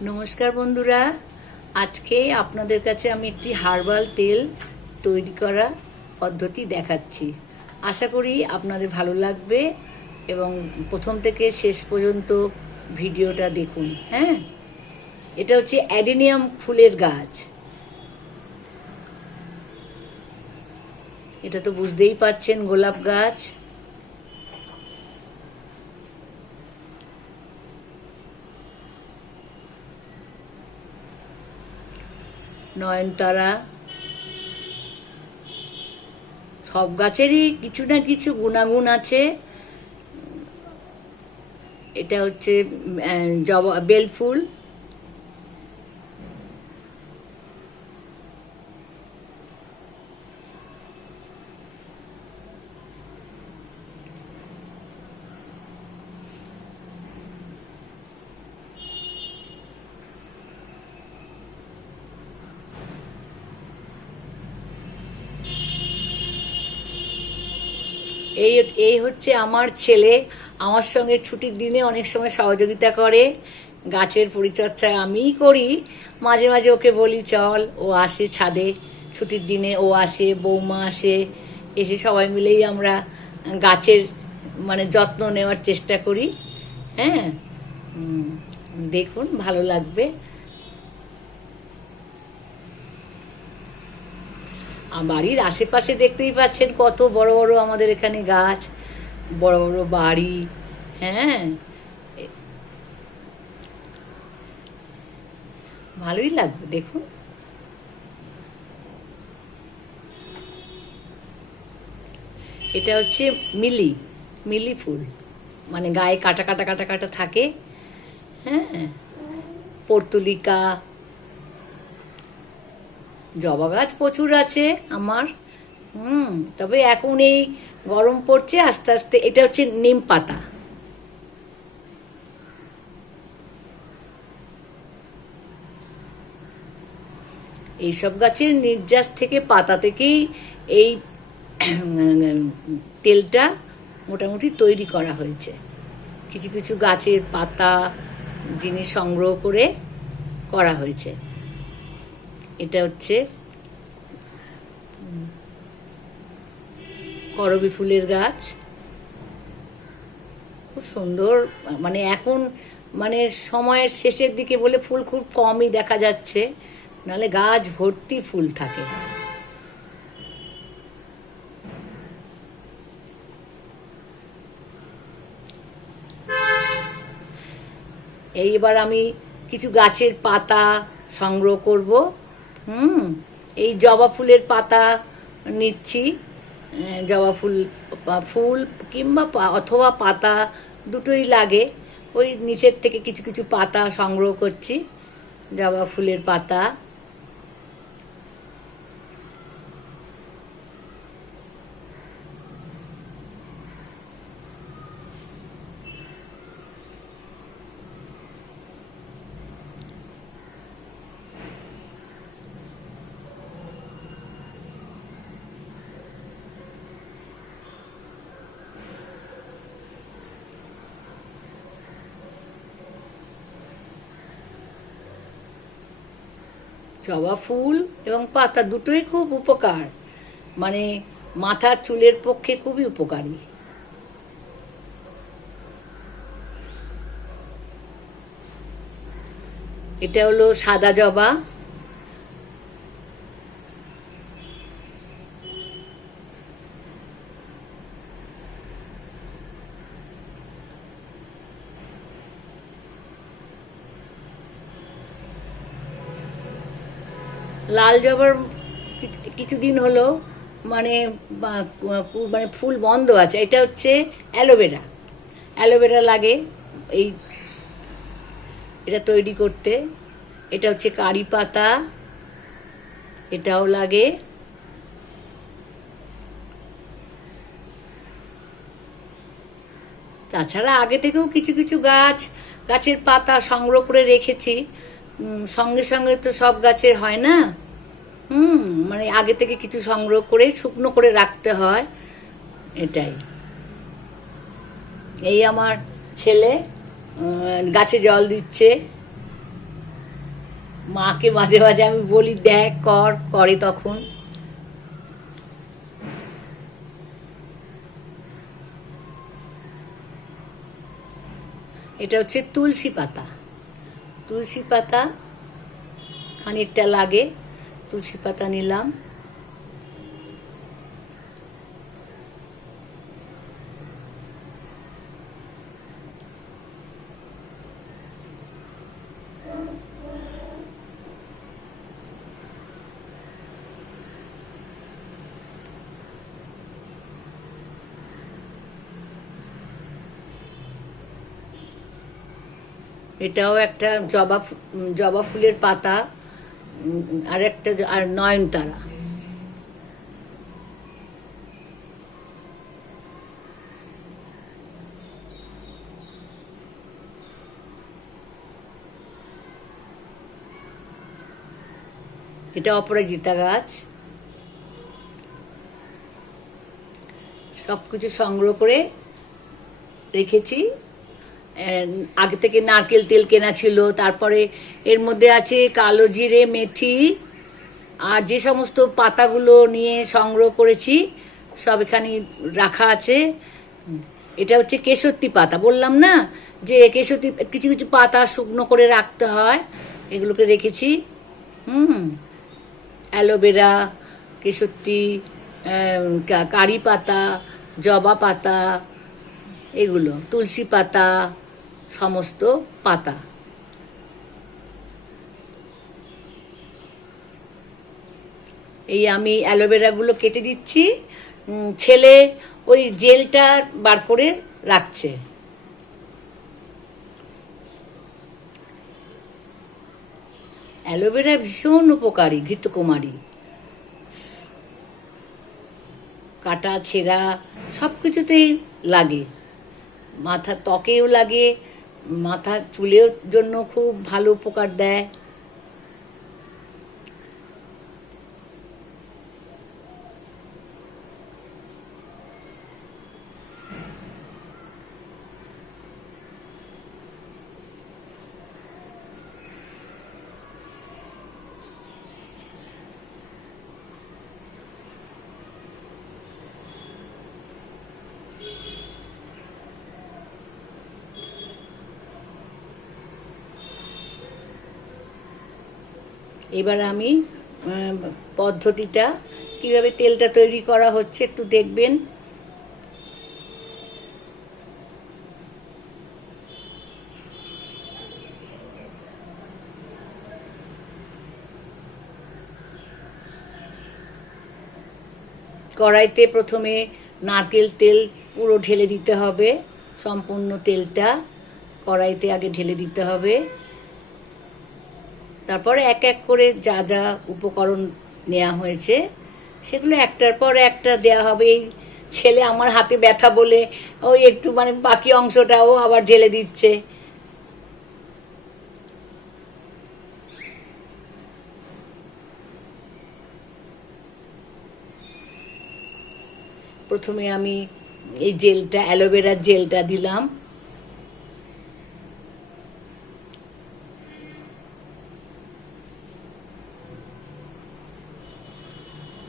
নমস্কার বন্ধুরা, আজকে আপনাদের কাছে আমি একটি হার্বাল তেল তৈরি করা পদ্ধতি দেখাচ্ছি। আশা করি আপনাদের ভালো লাগবে এবং প্রথম থেকে শেষ পর্যন্ত ভিডিওটা দেখুন। হ্যাঁ, এটা হচ্ছে অ্যাডেনিয়াম ফুলের গাছ। এটা তো বুঝতেই পারছেন, গোলাপ গাছ। নয়নতারা। সব গাছেরই কিছু না কিছু গুণাগুণ আছে। এটা হচ্ছে জবা বেল ফুল। এই এই হচ্ছে আমার ছেলে। আমার সঙ্গে ছুটির দিনে অনেক সময় সহযোগিতা করে। গাছের পরিচর্যায় আমিই করি, মাঝে মাঝে ওকে বলি চল। ও আসে ছাদে, ছুটির দিনে ও আসে, বৌমা আসে, এসে সবাই মিলেই আমরা গাছের যত্ন নেওয়ার চেষ্টা করি। হ্যাঁ, দেখুন, ভালো লাগবে। বাড়ির আশেপাশে দেখতেই পাচ্ছেন কত বড় বড় আমাদের এখানে গাছ, বড় বড় বাড়ি। হ্যাঁ, ভালোই লাগবে, দেখুন। এটা হচ্ছে মিলি মিলি ফুল, গায়ে কাটা কাটা কাটা কাটা থাকে। হ্যাঁ, পর্তুলিকা। জবা গাছ প্রচুর আছে আমার। তবে এখন এই গরম পড়ছে, আস্তে আস্তে। এটা হচ্ছে নিম পাতা। এইসব গাছের নির্যাস থেকে, পাতা থেকেই এই তেলটা মোটামুটি তৈরি করা হয়েছে। কিছু কিছু গাছের পাতা জিনিস সংগ্রহ করে করা হয়েছে। এটা হচ্ছে করবী ফুলের গাছ। খুব সুন্দর। এখন সময়ের শেষের দিকে বলে ফুল খুব কমই দেখা যাচ্ছে, নাহলে গাছ ভর্তি ফুল থাকে। এইবার আমি কিছু গাছের পাতা সংগ্রহ করব। এই জবা ফুলের পাতা নিচ্ছি। জবা ফুল, ফুল কিংবা অথবা পাতা দুটোই লাগে। ওই নিচের থেকে কিছু কিছু পাতা সংগ্রহ করছি, জবা ফুলের পাতা। জবা ফুল এবং পাতা দুটোই খুব উপকার, মাথার চুলের পক্ষে খুবই উপকারী। এটা হলো সাদা জবা। লাল জবার কিছুদিন হলো ফুল বন্ধ আছে। এটা হচ্ছে অ্যালোভেরা। অ্যালোভেরা লাগে এই এটা তৈরি করতে। এটা হচ্ছে কারি পাতা, এটাও লাগে। তাছাড়া আগে থেকেও কিছু কিছু গাছের পাতা সংগ্রহ করে রেখেছি। সঙ্গে সঙ্গে তো সব গাছের হয় না। আগে থেকে কিছু সংগ্রহ করে শুকনো করে রাখতে হয়, এটাই। এই আমার ছেলে গাছে জল দিচ্ছে। মাকে মাঝে মাঝে আমি বলি দেখ কর, করে তখন। এটা হচ্ছে তুলসী পাতা। তুলসী পাতা খানিকটা লাগে, তুলসী পাতা নিলাম। এটাও একটা জবা ফুলের পাতা, আর একটা আর নয়নতারা। এটা অপরাজিতা গাছ। সবকিছু সংগ্রহ করে রেখেছি। আগে থেকে নারকেল তেল কেনা ছিল, তারপরে এর মধ্যে আছে কালো জিরে, মেথি, আর যে সমস্ত পাতাগুলো নিয়ে সংগ্রহ করেছি সব এখানে রাখা আছে। এটা হচ্ছে কেশরতি পাতা, বললাম না যে কেশরতি কিছু কিছু পাতা শুকনো করে রাখতে হয়, এগুলোকে রেখেছি। অ্যালোভেরা, কেশরতি, কারি পাতা, জবা পাতা, এগুলো তুলসী পাতা, সমস্ত পাতা। এই আমি অ্যালোভেরাগুলো কেটে দিচ্ছি। ছেলে ওই জেলটা বার করে রাখছে। অ্যালোভেরা ভীষণ উপকারী, ঘৃতকুমারী। কাটা ছেঁড়া সব কিছুতেই লাগে, মাথার ত্বকেও লাগে, মাথার চুলের জন্য খুব ভালো উপকার দেয়। এবার আমি পদ্ধতিটা কিভাবে তেলটা তৈরি করা হচ্ছে একটু দেখবেন। কড়াইতে প্রথমে নারকেল তেল পুরো ঢেলে দিতে হবে, সম্পূর্ণ তেলটা কড়াইতে আগে ঢেলে দিতে হবে। তারপরে এক এক করে যা যা উপকরণ নেওয়া হয়েছে সেগুলো একটার পর একটা দেয়া হবে। এই ছেলে আমার হাতে ব্যথা বলে ওই একটু মানে বাকি অংশটাও আবার ঢেলে দিচ্ছে। প্রথমে আমি এই জেলটা, অ্যালোভেরার জেলটা দিলাম।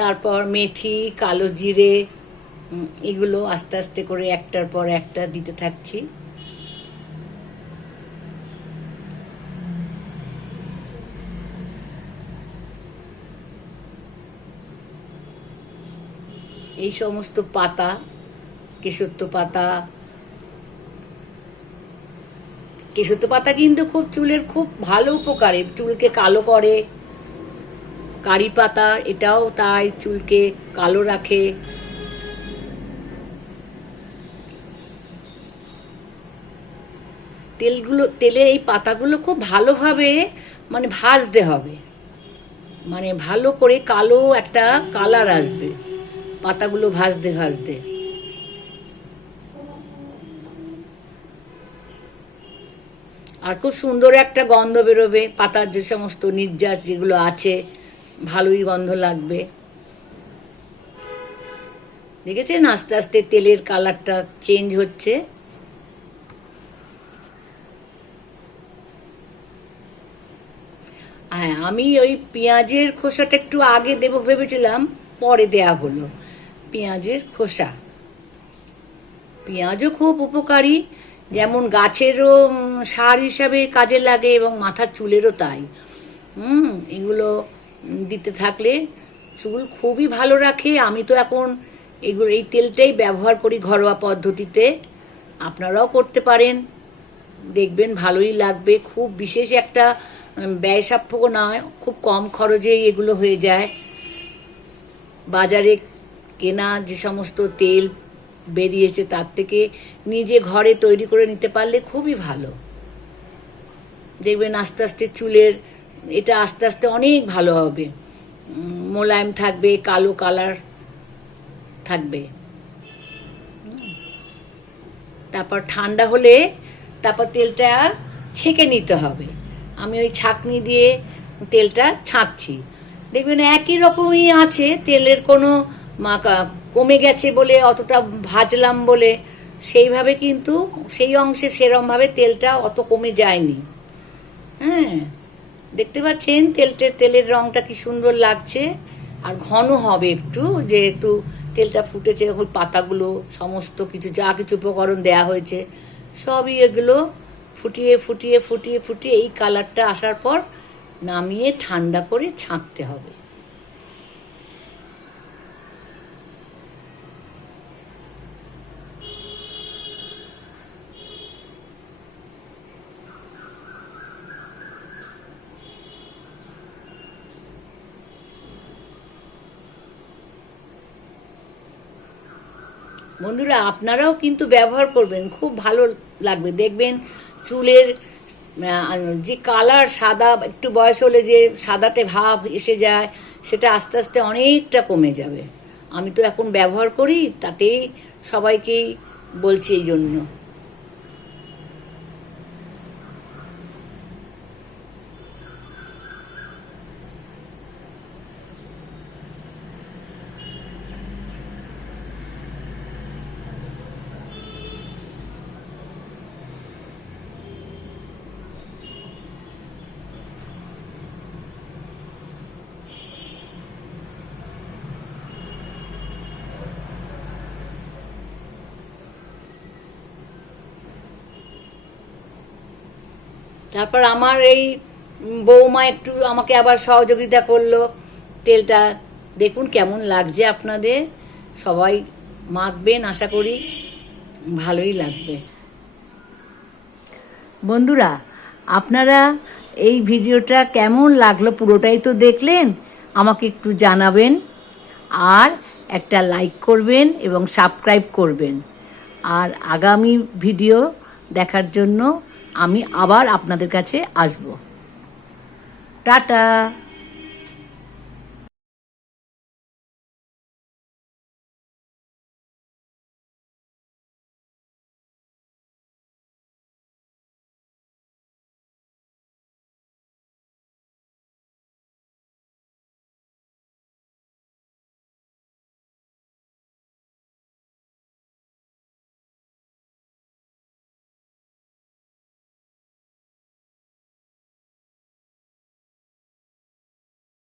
তারপর মেথি, কালো জিরে, এগুলো আস্তে আস্তে করে একটার পর একটা দিতে থাকছি। এই সমস্ত পাতা, কেশরত্ব পাতা, কেশরত্ব পাতা কিন্তু খুব চুলের খুব ভালো উপকারী, চুলকে কালো করে। কারি পাতা, এটাও তাই, চুলকে কালো রাখে। তেলের এই পাতাগুলো খুব ভালোভাবে মানে ভাজতে হবে, মানে ভালো করে কালো একটা কালার আসবে পাতাগুলো ভাজতে ভাজতে। আর খুব সুন্দর একটা গন্ধ বেরোবে, পাতার যে সমস্ত নির্যাস যেগুলো আছে ভালোই গন্ধ লাগবে। দেখেছেন আস্তে আস্তে তেলের কালারটা চেঞ্জ হচ্ছে। হ্যাঁ, আমি ওই পেঁয়াজের খোসাটা একটু আগে দেবো ভেবেছিলাম, পরে দেয়া হলো। পেঁয়াজের খোসা, পেঁয়াজও খুব উপকারী, যেমন গাছেরও সার হিসাবে কাজে লাগে এবং মাথার চুলেরও তাই। এগুলো দিতে থাকলে চুল খুবই ভালো রাখে। আমি তো এখন এই তেলটাই ব্যবহার করি ঘরোয়া পদ্ধতিতে, আপনারাও করতে পারেন, দেখবেন ভালোই লাগবে। খুব বিশেষ একটা ব্যয় সাপেক্ষ নয়, খুব কম খরচেই এগুলো হয়ে যায়। বাজারে কেনা যে সমস্ত তেল বেরিয়েছে তার থেকে নিজে ঘরে তৈরি করে নিতে পারলে খুবই ভালো। দেখবেন আস্তে আস্তে চুলের এটা আস্তে আস্তে অনেক ভালো হবে, মোলায়েম থাকবে, কালো কালার থাকবে। তারপর ঠান্ডা হলে তারপর তেলটা ছেঁকে নিতে হবে। আমি ওই ছাঁকনি দিয়ে তেলটা ছাঁকছি, দেখবেন একই রকমই আছে, তেলের কোনো কমে গেছে বলে অতটা ভাজলাম বলে সেইভাবে কিন্তু সেই অংশে সেরমভাবে তেলটা অত কমে যায়নি। হ্যাঁ, দেখতে পাচ্ছেন তেলের রংটা কি সুন্দর লাগছে, আর ঘন হবে একটু, যেহেতু তেলটা ফুটেছে। ওই পাতাগুলো সমস্ত কিছু যা কিছু উপকরণ দেয়া হয়েছে সবই এগুলো ফুটিয়ে ফুটিয়ে ফুটিয়ে ফুটিয়ে এই কালারটা আসার পর নামিয়ে ঠান্ডা করে ছাঁকতে হবে। বন্ধুরা, আপনারাও কিন্তু ব্যবহার করবেন, খুব ভালো লাগবে। দেখবেন চুলের যে কালার, সাদা একটু বয়স হলে যে সাদাটে ভাব এসে যায়, সেটা আস্তে আস্তে অনেকটা কমে যাবে। আমি তো এখন ব্যবহার করি, তাতেই সবাইকেই বলছি এই জন্য। তারপর আমার এই বৌমা একটু আমাকে আবার সহযোগিতা করলো। তেলটা দেখুন কেমন লাগছে আপনাদের, সবাই মাখবেন, আশা করি ভালোই লাগবে। বন্ধুরা, আপনারা এই ভিডিওটা কেমন লাগলো পুরোটাই তো দেখলেন, আমাকে একটু জানাবেন, আর একটা লাইক করবেন এবং সাবস্ক্রাইব করবেন। আর আগামী ভিডিও দেখার জন্য আমি আবার আপনাদের কাছে আসব। টাটা।